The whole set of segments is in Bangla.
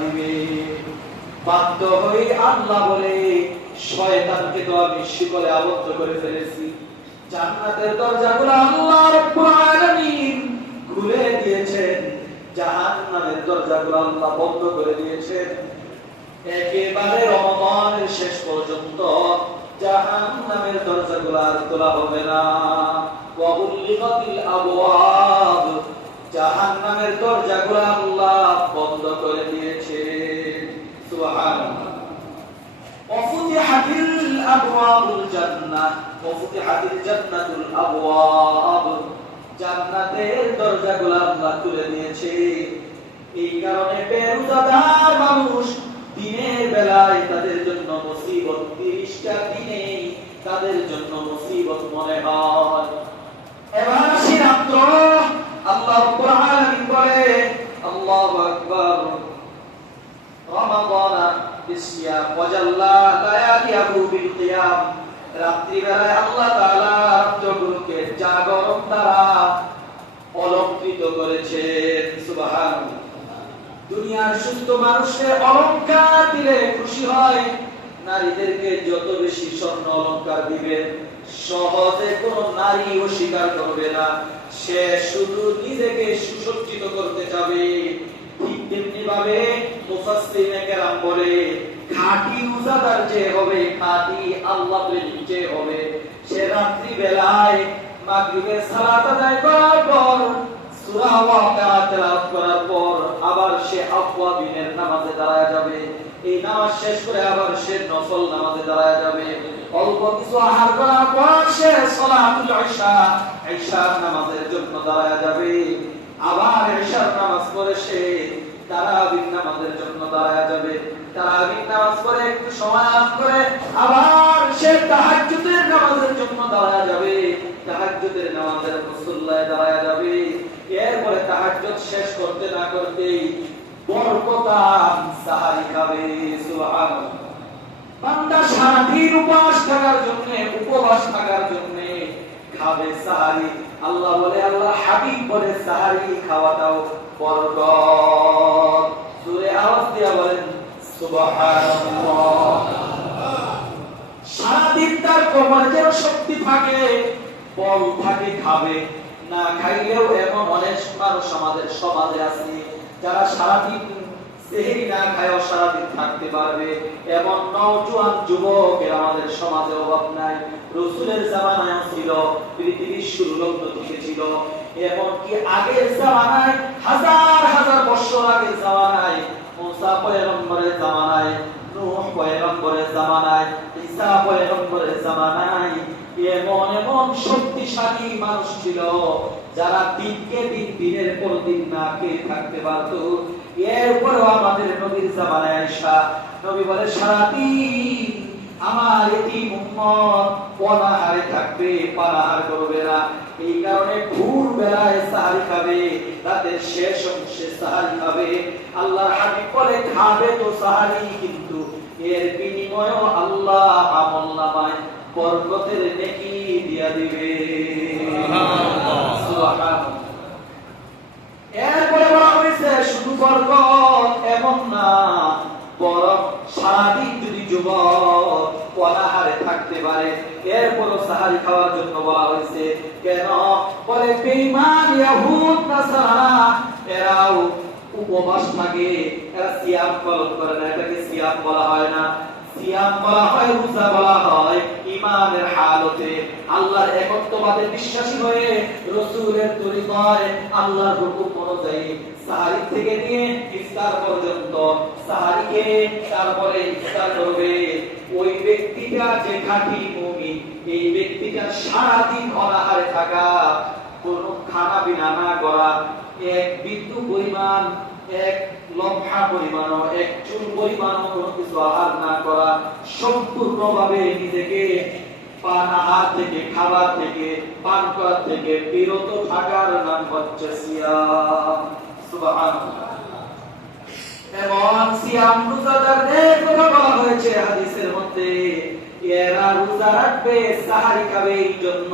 দিবে। বাধ্য হয়ে আল্লাহ বলে, শয়তানকে তো আমি শিকলে আবদ্ধ করে ফেলেছি। জান্নাতের দরজাগুলো আল্লাহ রাব্বুল আলামিন খুলে দিয়েছেন, জাহান্নামের দরজাগুলো আল্লাহ বন্ধ করে দিয়েছেন। একেবারে রমজানের শেষ পর্যন্ত জাহান্নামের দরজাগুলো আর খোলা হবে না। ওয়া উল্লিকাতিল আবওয়াব, জাহান্নামের দরজাগুলো আল্লাহ বন্ধ করে দিয়েছেন। সুবহানাল্লাহ। ওয়াফুতিহাতিল আবওয়াবুল জান্নাহ, ওয়াফুতিহাতিল জান্নাতুল আবওয়াব, জান্নাতের দরজাগুলো আল্লাহ খুলে দিয়েছে। এই কারণে বেরোজাদার মানুষ দিনের বেলায় তাদের জন্য মুসিবত, 30টা দিনে তাদের জন্য মুসিবত মনে হয়। এবার আসি রাত্র, আল্লাহ রাব্বুল আলামিন বলে, আল্লাহু আকবার, রমাদানা বিসিয়াম ওয়াজাল্লা লায়ালিয়াহু বিল কিয়াম, রাত্রি বেলায় আল্লাহ তাআলা রাতগুলোকে জাগরণ দ্বারা অলংকৃত করেছেন। সুবহানাল্লাহ। দুনিয়ার সুস্থ মানুষকে অলংকার দিলে খুশি হয়, নারীদেরকে যত বেশি স্বর্ণ অলংকার দিবেন সহজে কোনো নারী অস্বীকার করবে না, সে শুধু নিজেকে সুসজ্জিত করতে যাবে। ঠিক তেমনি ভাবে মুফাসসিরিনে কেরাম বলে, খাঁটি রোজাদার যে হবে, খাঁটি আল্লাহ প্রেমিক যে হবে, সে রাত্রি বেলায় মাগরিবের সালাত আদায় করার পর, সূরা ওয়াকিয়া তেলাওয়াত করার পর আবার সে আওয়াবিনের নামাজে দাঁড়ায় যাবে। এই নামাজ শেষ করে আবার সে নফল নামাজে দাঁড়ায় যাবে। অল্প কিছু আহার করার পর সে সালাতুল ইশা, ইশার নামাজের জন্য দাঁড়ায় যাবে। আবার ইশার নামাজ পড়ে সে তারাবির নামাজের জন্য দাঁড়ায় যাবে। তারাবির নামাজ পড়ে একটু সময় আফ করে আবার সে তাহাজ্জুদের নামাজের জন্য দাঁড়ায় যাবে। তাহাজ্জুদের নামাজের মুসল্লায় দাঁড়ায় যাবে। এরপরে তাহাজ্জুদ শেষ করতে না করতেই বরকতান সাহারি খাবে। সুবহানাল্লাহ। বান্দা সারাদিন উপবাস থাকার জন্য, উপবাস থাকার জন্য খাবে সাহারি। আল্লাহ বলে, আল্লাহ হাবিব বলে, সাহারি খাওয়াটাও বরকত। জোরে আওয়াজ দিয়ে বলেন সুবহানাল্লাহ। সারাদিন তার কোমরে যেন শক্তি থাকে, বল থাকে, খাবে। না খাইলেও এমন অনেক মানুষ আমাদের সমাজে আছে যারা সারাদিন সেহরি না খায়ও সারাদিন থাকতে পারবে, এমন নওজোয়ান যুবকের আমাদের সমাজে অভাব নাই। রাসূলের জামানায় ছিল, পৃথিবীর শুরু লগ্ন থেকে ছিল, এমনকি আগের জামানায়, হাজার হাজার বছর আগের জামানায়, মুসা পয়গম্বরের জামানায়, নূহ পয়গম্বরের জামানায়, ঈসা পয়গম্বরের জামানায় এমন এমন শক্তিশালী মানুষ ছিল যারা দিনকে দিন, দিনের পর দিন না খেয়ে থাকতে পারত। এরপরেও আমাদের নবীর জামানায় আয়েশা নবী বলে, সারাদিন আমার এতিম উম্মত অনাহারে থাকবে, পানাহার করবে না। এই কারণে ভোর বেলায় সাহারি খাবে, রাতের শেষ অংশে সাহারি খাবে। আল্লাহর হাবিব বলে, খাবে তো সাহারি, কিন্তু এর বিনিময়ে আল্লাহ আমলনামায় বরকতের নেকি দিয়া দিবে। সুবহানাল্লাহ। এরপরে বলা হয়েছে শুধু বরকত এমন না, বরং সারাদিন যদি যুবক অনাহারে থাকতে পারে এরপরও সাহারি খাওয়ার জন্য বলা হয়েছে। কেন? বলে বেঈমান ইহুদ নাসারা এরাও উপবাস থাকে, এরা সিয়াম পালন করে না। এটাকে সিয়াম বলা হয় না, সিয়াম বলা হয়, রোজা বলা হয় ঈমানের হালতে, আল্লাহর একত্ববাদে বিশ্বাসী হয়ে রাসূলের তরিকায় আল্লাহর হুকুম অনুযায়ী সাহারি থেকে নিয়ে ইফতার পর্যন্ত সাহারিকে তারপরে ইফতার করবে। ওই ব্যক্তিটা যে খাঁটি মুমিন, এই ব্যক্তিটা সারাদিন অনাহারে থাকা, কোনো খানা বিনা না করা, এক বিন্দু পরিমাণ, এক লম্ফা পরিমাণ, এক চুল পরিমাণ কোনো কিছু আহার না করা, সম্পূর্ণভাবে নিজেকে পানাহার থেকে, খাবার থেকে, পান করা থেকে বিরত থাকার নাম হচ্ছে সিয়াম। সুবহানাল্লাহ। এমন সিয়াম রোজাদারদের কথা বলা হয়েছে হাদিসের মধ্যে, এরা রোজা রাখবে, সাহারি খাবে। এই জন্য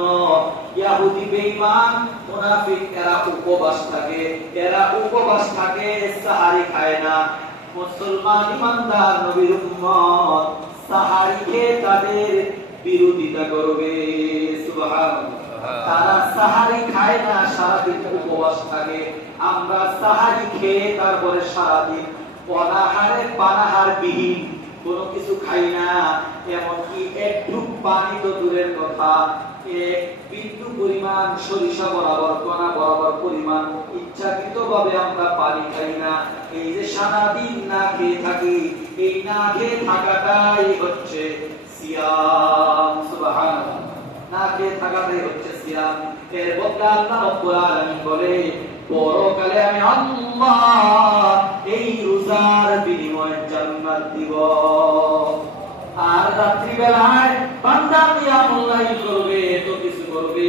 ইহুদি বেঈমান মুনাফিক এরা উপবাস থাকে, সাহারি খায় না। মুসলমান ইমানদার নবীর উম্মত সাহারি খেয়ে তাদের বিরোধিতা করবে। সুবহানাল্লাহ। তারা সাহারি খায় না, সারাদিন উপবাস থাকে। আমরা সাহারি খেয়ে তারপরে সারাদিন অনাহারে পানাহার বিহীন কোনো কিছু খাই না। এমনকি এক ঢুক পানি তো দূরের কথা, এক বিন্দু পরিমাণ সরিষা বরাবর কণা বরাবর পরিমাণ ইচ্ছাকৃতভাবে আমরা পানি খাই না। এই যে সারাদিন না খেয়ে থাকি, এই না খেয়ে থাকাটাই হচ্ছে সিয়াম। সুবহানাল্লাহ। না খেয়ে থাকাটাই হচ্ছে সিয়াম। এর বদলে আল্লাহ রাব্বুল আলামিন বলে, পরকালে আমি আল্লাহ এই রোজার বিনিময়ে জান্নাত দিব। আর রাত্রি বেলায় বান্দা কিয়ামুল লাইল করবে, এত কিছু করবে,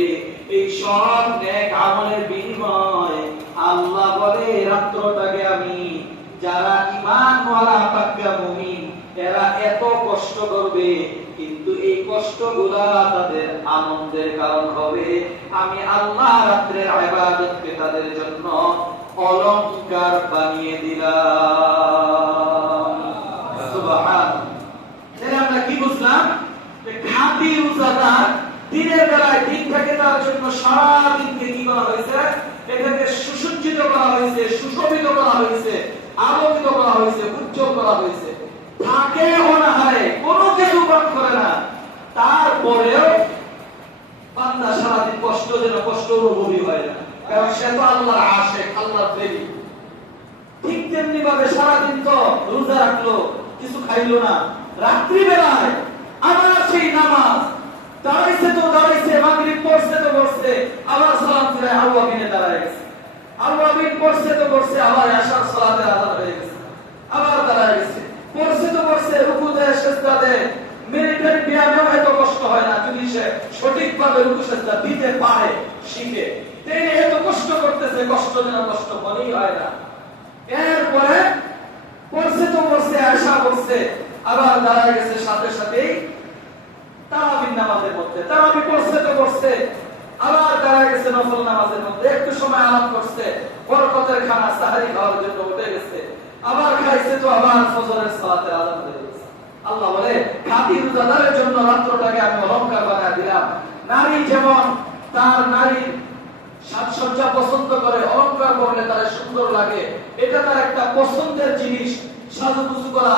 এই সব নেক আমলের বিনিময়ে আল্লাহ বলে রাত্রটাকে আমি, যারা ঈমানওয়ালা পাক্কা মুমিন এরা এত কষ্ট করবে, কিন্তু এই কষ্টগুলা তাদের আনন্দের কারণ হবে। আমি আল্লাহ রাত্রের ইবাদতকে তাদের জন্য অলংকার বানিয়ে দিলাম। সুবহানাল্লাহ। তাহলে আমরা কি বুঝলাম? যে খাঁটি রোজাদার দিনের বেলায় দিন থেকে তার জন্য সারা দিনকে কি করা হয়েছে? এটাকে সুসজ্জিত করা হয়েছে, সুশোভিত করা হয়েছে, আলোকিত করা হয়েছে, উজ্জ্বল করা হয়েছে। থাকে অনাহারে, কোনো কিছু পান করে না, তারপরেও বান্দা সারাদিন কষ্ট যেন কষ্ট অনুভূতি হয় না, কারণ সে তো আল্লাহর আশিক, আল্লাহর প্রেমিক। ঠিক তেমনি ভাবে সারাদিন তো রোজা রাখলো, কিছু খাইলো না, রাত্রি বেলায় আবার সেই নামাজ দাঁড়াইছে তো দাঁড়াইছে, মাগরিব পড়ছে তো পড়ছে, আবার সালাম ফিরে আওয়াবিনে দাঁড়ায় গেছে, আওয়াবিন পড়ছে তো পড়ছে, আবার আশার সালাতে আদান হয়ে গেছে, আবার দাঁড়ায় গেছে, পড়ছে তো পড়ছে, রুকু দেয় সিজদা দেয়। মিলিটারি ব্যায়ামেও এত কষ্ট হয় না যদি সে সঠিকভাবে রুকু সিজদা দিতে পারে, শিখে। তিনি এত কষ্ট করতেছে, কষ্ট যেন কষ্ট মনেই হয় না। এরপরে পড়ছে তো পড়ছে, আশা করছে, আবার দাঁড়ায় গেছে, সাথে সাথেই তারাবির নামাজের মধ্যে, তারাবি পড়ছে তো পড়ছে, আবার দাঁড়ায় গেছে নফল নামাজের মধ্যে, একটু সময় আরাম করছে, বরকতের খানা সাহারি খাওয়ার জন্য উঠে গেছে, আবার খাইছে তো আবার ফজরের সালাতে আযান হয়ে গেছে। আল্লাহ বলে, খাঁটি রোজাদারের জন্য রাত্রটাকে আমি অলংকার বানিয়ে দিলাম। নারী যেমন তার নারীর সাজসজ্জা পছন্দ করে, অলংকার করলে তার সুন্দর লাগে, এটা তার একটা পছন্দের জিনিস। সাজুগুজু করা,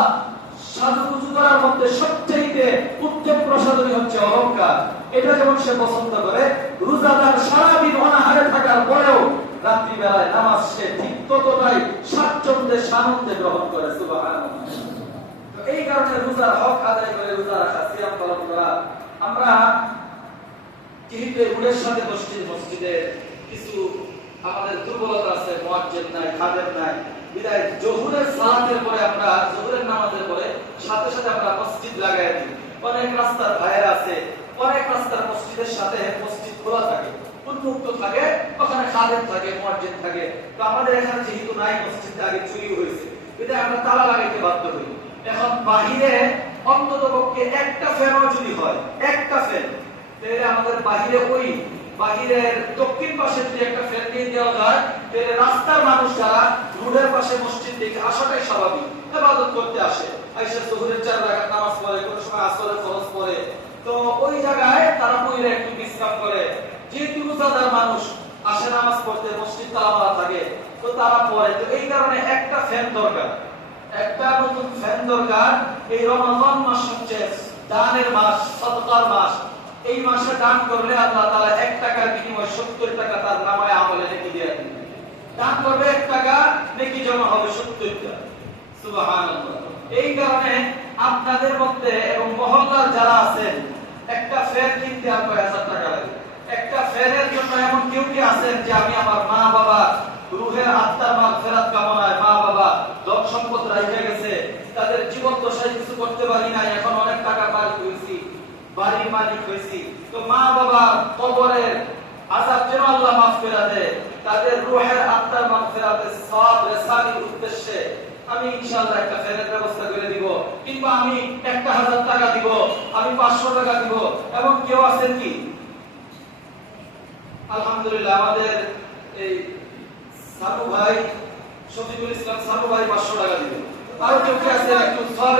সাজুগুজু করার মধ্যে সবচেয়ে উত্তম প্রসাধনী হচ্ছে অলংকার। এটা যেমন সে পছন্দ করে, রোজাদার সারাদিন অনাহারে থাকার পরেও রাত্রি বেলায় নামাজ সে ঠিক ততটাই স্বাচ্ছন্দ্যে সানন্দে গ্রহণ করে। সুবহানাল্লাহ। তো এই কারণে রোজার হক আদায় করে রোজা রাখা, সিয়াম পালন করা। আমরা যেহেতু রুলের সাথে মসজিদে কিছু আমাদের দুর্বলতা আছে, মুয়াজ্জিন নাই, খাদেম নাই, বিদায় জোহরের সালাতের পরে আমরা জোহরের নামাজের পরে সাথে সাথে আমরা মসজিদ লাগাই দিই। অনেক রাস্তার ভাইয়েরা আছে, অনেক রাস্তার মসজিদের সাথে মসজিদ খোলা থাকে, উন্মুক্ত থাকে, ওখানে খাদেম থাকে, মুয়াজ্জিন থাকে। তো আমাদের এখানে যেহেতু নাই, মসজিদটা আগে চুরি হয়েছে, বিদায় আমরা তালা লাগাইতে বাধ্য হই। এখন বাহিরে অন্ততপক্ষে একটা ফ্যানও যদি হয়, একটা ফ্যান, তাহলে আমাদের বাহিরে ওই বাহিরের দক্ষিণ পাশে যদি একটা ফ্যান দিয়ে দেওয়া যায়, তাহলে রাস্তার মানুষ যারা রোডের পাশে মসজিদ দেখে আসাটাই স্বাভাবিক, ইবাদত করতে আসে, আইসা যোহরের 4 রাকাত নামাজ পড়ে, কোন সময় আসরের ফরজ পড়ে, তো ওই জায়গায় তারা বইরে একটু বিশ্রাম করে। যেহেতু রোজাদার মানুষ আসে নামাজ পড়তে, মসজিদ তালা মারা থাকে, তো তারা পড়ে। তো এই কারণে একটা ফ্যান দরকার, একটা নতুন ফ্যান দরকার। এই রমজান মাস হচ্ছে দানের মাস, সাদকার মাস। এই মাসে দান করলে আল্লাহ তাআলা 1 টাকার বিনিময়ে 70 টাকা তার নামায়ে আমলে নেকি দিয়ে দিবেন। দান করবে 1 টাকা, নেকি জমা হবে 70 টাকা। সুবহানাল্লাহ। এই কারণে আপনাদের মধ্যে এবং মহল্লার যারা আছেন, একটা ফ্যান কিনতে আর 1000 টাকা লাগে। একটা ফ্যানের জন্য এমন কেউ কি আছেন যে আমি আমার মা বাবা রূহের আত্মার মাগফিরাত কামনায়, মা বাবা ধন সম্পদ রাখে গেছে, তাদের জীবন দশায় কিছু করতে পারি না, এখন অনেক টাকা মালিক হইছি, বাড়ির মালিক হইছি, তো মা বাবা কবরের আযাব যেন আল্লাহ মাফ করে দেয়, তাদের রূহের আত্মার মাগফিরাতে সওয়াব রেসানির উদ্দেশ্যে আমি ইনশাআল্লাহ একটা ফ্যানের ব্যবস্থা করে দিব, কিংবা আমি 1000 টাকা দিব, আমি 500 টাকা দিব। এবং কেউ আছেন কি? আলহামদুলিল্লাহ, আমাদের এই সাবু ভাই, শফিকুল ইসলাম সাবু ভাই 500 টাকা দিবেন। কারো চোখে আছে একটু সব